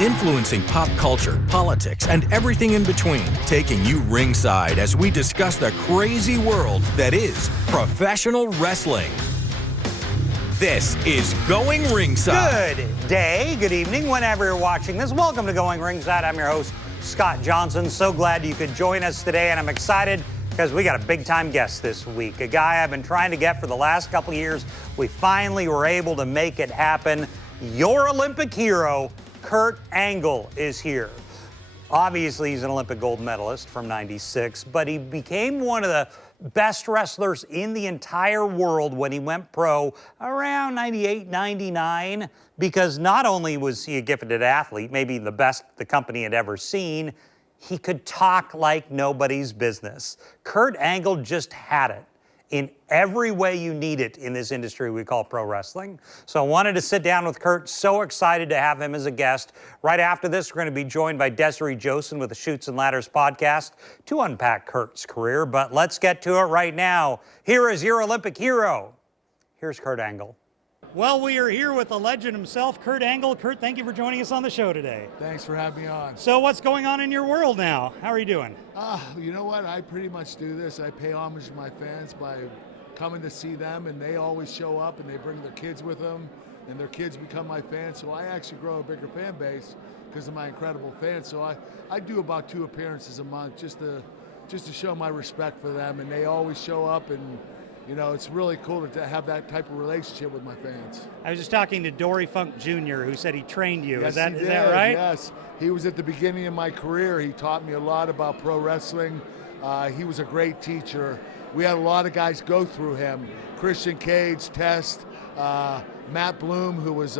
influencing pop culture, politics, and everything in between, taking you ringside as we discuss the crazy world that is professional wrestling. This is Going Ringside. Good day, good evening, whenever you're watching this. Welcome to Going Ringside. I'm your host, Scott Johnson. So glad you could join us today, and I'm excited because we got a big-time guest this week, a guy I've been trying to get for the last couple of years. We finally were able to make it happen. Your Olympic hero, Kurt Angle, is here. Obviously, he's an Olympic gold medalist from '96, but he became one of the best wrestlers in the entire world when he went pro around 98, 99, because not only was he a gifted athlete, maybe the best the company had ever seen, he could talk like nobody's business. Kurt Angle just had it in every way you need it in this industry we call pro wrestling. So I wanted to sit down with Kurt. So excited to have him as a guest. Right after this, we're going to be joined by Desiree Josen with the Chutes and Ladders podcast to unpack Kurt's career. But let's get to it right now. Here is your Olympic hero. Here's Kurt Angle. Well, we are here with the legend himself, Kurt Angle. Kurt, thank you for joining us on the show today. Thanks for having me on. So what's going on in your world now? How are you doing? You know what? I pretty much do this. I pay homage to my fans by coming to see them, and they always show up, and they bring their kids with them, and their kids become my fans. So I actually grow a bigger fan base because of my incredible fans. So I do about 2 appearances a month just to show my respect for them, and they always show up, and you know, it's really cool to have that type of relationship with my fans. I was just talking to Dory Funk Jr., who said he trained you. Yes, is that right? Yes. He was at the beginning of my career. He taught me a lot about pro wrestling. He was a great teacher. We had a lot of guys go through him. Christian Cage, Test, Matt Bloom, who was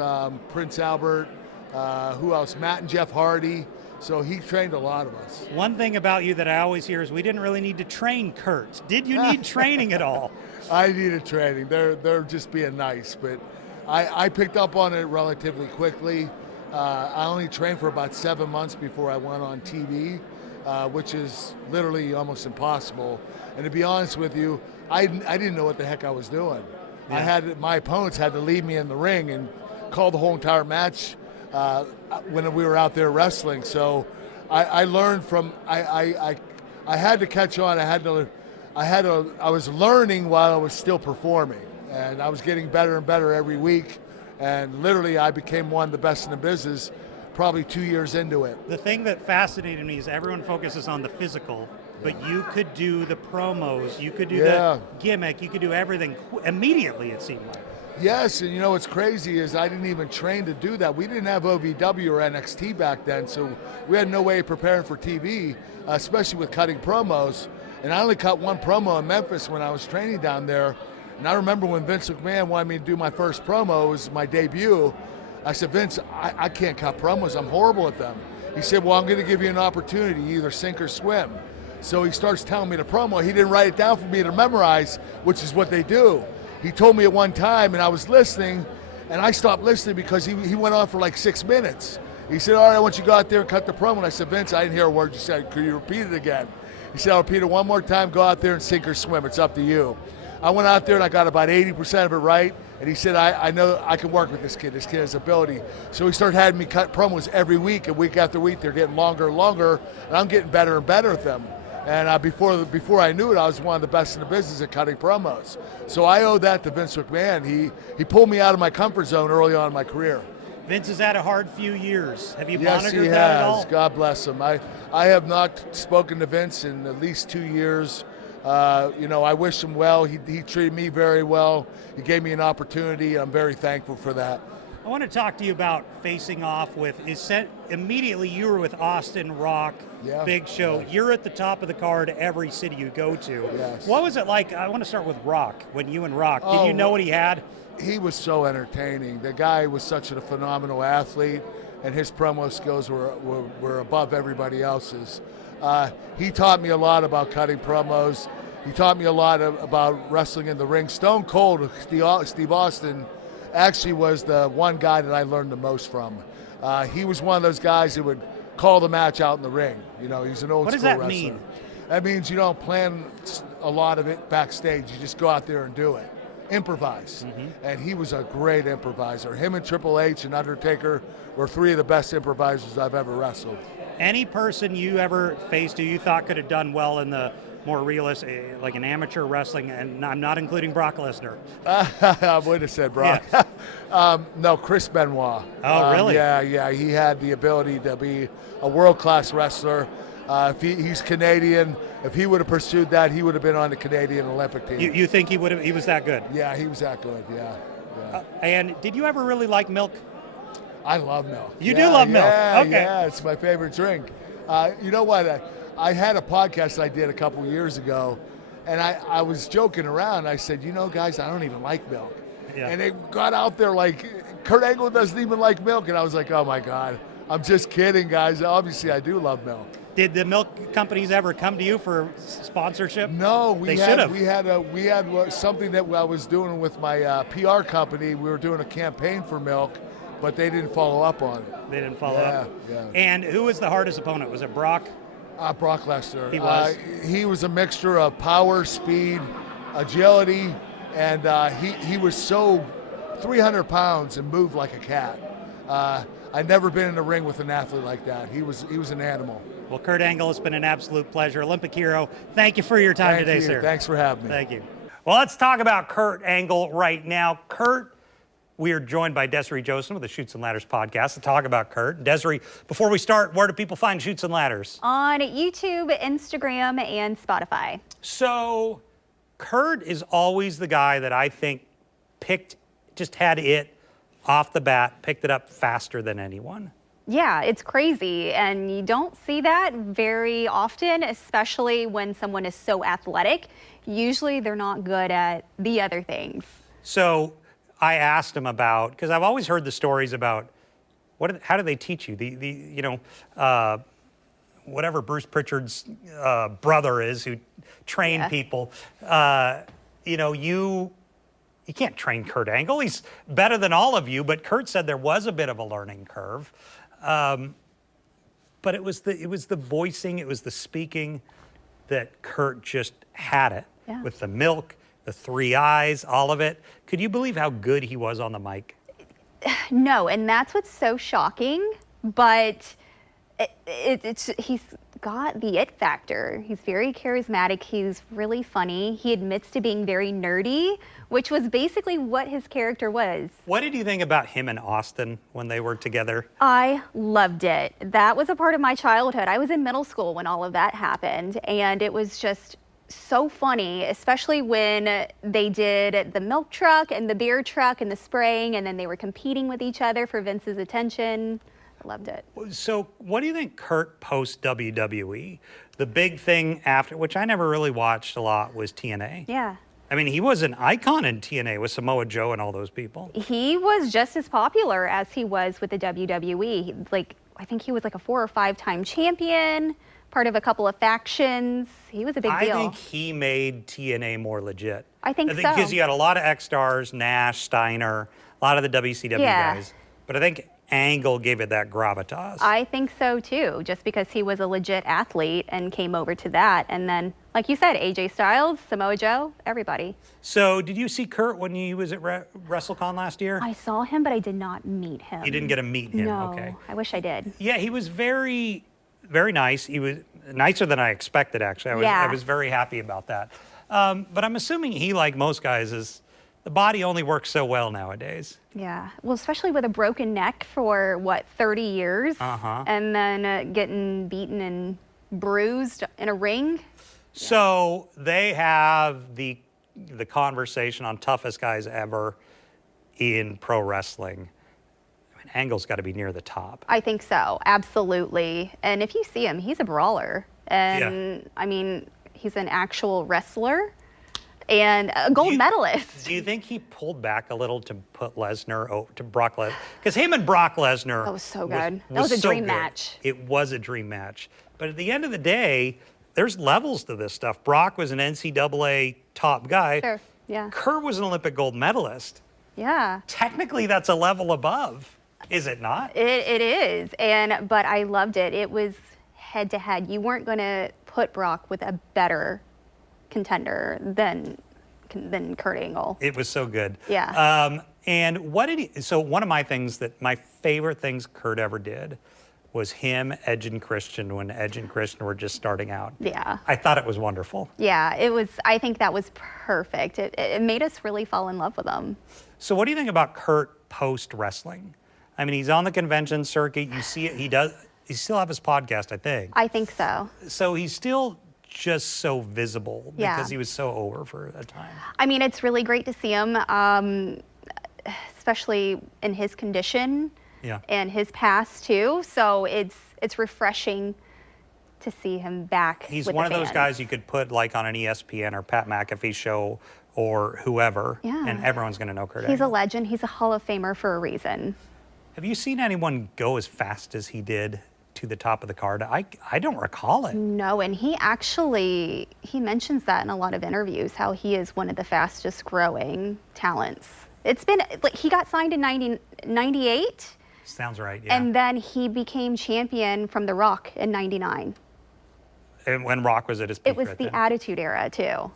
Prince Albert. Who else? Matt and Jeff Hardy. So he trained a lot of us. One thing about you that I always hear is we didn't really need to train Kurt. Did you need training at all? I needed training. They're just being nice, but I picked up on it relatively quickly. I only trained for about 7 months before I went on TV, which is literally almost impossible. And to be honest with you, I didn't know what the heck I was doing. Yeah. My opponents had to leave me in the ring and call the whole entire match when we were out there wrestling. So I learned from I had to catch on. I was learning while I was still performing, and I was getting better and better every week. And literally, I became one of the best in the business probably 2 years into it. The thing that fascinated me is everyone focuses on the physical, but you could do the promos, you could do the gimmick, you could do everything immediately, it seemed like. Yes, and you know what's crazy is I didn't even train to do that. We didn't have OVW or NXT back then, so we had no way of preparing for TV, especially with cutting promos. And I only cut 1 promo in Memphis when I was training down there. And I remember when Vince McMahon wanted me to do my first promo, it was my debut. I said, Vince, I can't cut promos. I'm horrible at them. He said, well, I'm going to give you an opportunity, either sink or swim. So he starts telling me the promo. He didn't write it down for me to memorize, which is what they do. He told me at one time, and I was listening, and I stopped listening because he went on for like 6 minutes. He said, all right, I want you to go out there and cut the promo. And I said, Vince, I didn't hear a word you said. Could you repeat it again? He said, I'll repeat it one more time. Go out there and sink or swim. It's up to you. I went out there, and I got about 80% of it right. And he said, I know I can work with this kid. This kid has ability. So he started having me cut promos every week, and week after week, they're getting longer and longer, and I'm getting better and better at them. And before I knew it, I was one of the best in the business at cutting promos. So I owe that to Vince McMahon. He pulled me out of my comfort zone early on in my career. Vince has had a hard few years. Have you monitored monitored that at all? Yes, God bless him. I have not spoken to Vince in at least 2 years. You know, I wish him well. He treated me very well. He gave me an opportunity. I'm very thankful for that. I want to talk to you about facing off with, immediately you were with Austin, Rock, Big Show. Yeah. You're at the top of the card every city you go to. Yes. What was it like? I want to start with Rock, when you and Rock, did you know what he had? He was so entertaining. The guy was such a phenomenal athlete, and his promo skills were above everybody else's. He taught me a lot about cutting promos. He taught me a lot about wrestling in the ring. Stone Cold, Steve Austin, actually was the one guy that I learned the most from. He was one of those guys that would call the match out in the ring. You know, he's an old school wrestler. What does that mean? That means you don't plan a lot of it backstage. You just go out there and do it. improvise. And he was a great improviser. Him and Triple H and Undertaker were three of the best improvisers I've ever wrestled. Any person you ever faced who you thought could have done well in the more realistic, like an amateur wrestling, and I'm not including Brock Lesnar. I would have said Brock. Yes. No, Chris Benoit. Oh, really? Yeah. He had the ability to be a world-class wrestler. If he's Canadian, if he would have pursued that, he would have been on the Canadian Olympic team. You think he would have? He was that good? Yeah, he was that good. Yeah. And did you ever really like milk? I love milk. You do love milk? Okay. Yeah, it's my favorite drink. You know what? I had a podcast I did a couple years ago, and I was joking around. I said, you know, guys, I don't even like milk. Yeah. And they got out there like, Kurt Angle doesn't even like milk. And I was like, oh, my God. I'm just kidding, guys. Obviously, I do love milk. Did the milk companies ever come to you for sponsorship? No, They should have. we had something that I was doing with my PR company. We were doing a campaign for milk, but they didn't follow up on it. They didn't follow up? Yeah. And who was the hardest opponent? Was it Brock? Brock Lesnar. He was? He was a mixture of power, speed, agility, and he was so 300 pounds and moved like a cat. I'd never been in the ring with an athlete like that. He was an animal. Well, Kurt Angle, it's been an absolute pleasure. Olympic hero, thank you for your time today, sir. Thanks for having me. Thank you. Well, let's talk about Kurt Angle right now. Kurt, we are joined by Desiree Joseph of the Chutes and Ladders podcast to talk about Kurt. Desiree, before we start, where do people find Chutes and Ladders? On YouTube, Instagram, and Spotify. So, Kurt is always the guy that I think just had it off the bat, picked it up faster than anyone. Yeah, it's crazy, and you don't see that very often, especially when someone is so athletic. Usually they're not good at the other things. So I asked him about, because I've always heard the stories about how do they teach you? Whatever Bruce Pritchard's brother is who trained people, you can't train Kurt Angle. He's better than all of you, but Kurt said there was a bit of a learning curve. But it was the voicing, it was the speaking that Kurt just had it. Yeah. With the milk, the three eyes, all of it. Could you believe how good he was on the mic? No, and that's what's so shocking, but he's got the it factor. He's very charismatic. He's really funny. He admits to being very nerdy, which was basically what his character was. What did you think about him and Austin when they were together? I loved it. That was a part of my childhood. I was in middle school when all of that happened, and it was just so funny, especially when they did the milk truck and the beer truck and the spraying, and then they were competing with each other for Vince's attention. I loved it. So what do you think Kurt post WWE? The big thing after, which I never really watched a lot, was TNA. Yeah. I mean, he was an icon in TNA with Samoa Joe and all those people. He was just as popular as he was with the WWE. I think he was like a 4 or 5 time champion, part of a couple of factions. He was a big deal. I think he made TNA more legit. I think so. Because you had a lot of X-Stars, Nash, Steiner, a lot of the WCW guys. But I think Angle gave it that gravitas. I think so too, just because he was a legit athlete and came over to that. And then, like you said, AJ Styles, Samoa Joe, everybody. So did you see Kurt when he was at WrestleCon last year? I saw him, but I did not meet him. You didn't get to meet him? No, okay. I wish I did. Yeah, he was very, very nice. He was nicer than I expected, actually. I was very happy about that. But I'm assuming he, like most guys, the body only works so well nowadays. Yeah, well, especially with a broken neck for, 30 years? And then getting beaten and bruised in a ring? So they have the conversation on toughest guys ever in pro wrestling. I mean, Angle's got to be near the top. I think so, absolutely. And if you see him, he's a brawler. And, I mean, he's an actual wrestler. And a gold medalist. Do you think he pulled back a little to put Lesnar to Brock Lesnar? Because him and Brock Lesnar. That was so good. That was a dream match. It was a dream match. But at the end of the day, there's levels to this stuff. Brock was an NCAA top guy. Sure, yeah. Kurt was an Olympic gold medalist. Yeah. Technically, that's a level above, is it not? It is. But I loved it. It was head to head. You weren't going to put Brock with a better contender than than Kurt Angle. It was so good. Yeah. And what did he, so one of my favorite things Kurt ever did was him, Edge and Christian, when Edge and Christian were just starting out. Yeah. I thought it was wonderful. Yeah, I think that was perfect. It made us really fall in love with him. So what do you think about Kurt post-wrestling? I mean, he's on the convention circuit. You see it, he still have his podcast, I think. I think so. So he's still just so visible Yeah. because he was so over for a time. I mean, it's really great to see him, especially in his condition. Yeah. And his past too. So it's refreshing to see him back. He's with one the of those fans. guys you could put like on an ESPN or Pat McAfee show or whoever, Yeah. and everyone's going to know Kurt He's Angle. a legend. He's a Hall of Famer for a reason. Have you seen anyone go as fast as he did to the top of the card? I don't recall it. No, and he mentions that in a lot of interviews, how he is one of the fastest growing talents. It's been like he got signed in 98. Sounds right, yeah. And then he became champion from The Rock in 99. And when Rock was at his peak It was right the then. Attitude Era, too.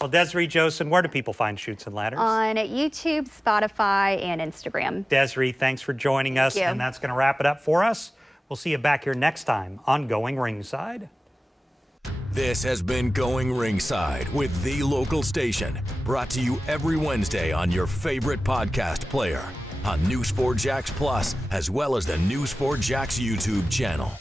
Well, Desiree Joseph, where do people find Chutes and Ladders? On YouTube, Spotify, and Instagram. Desiree, thanks for joining us. Thank you. And that's going to wrap it up for us. We'll see you back here next time on Going Ringside. This has been Going Ringside with The Local Station, brought to you every Wednesday on your favorite podcast player, on News4 Jax Plus, as well as the News4 Jax YouTube channel.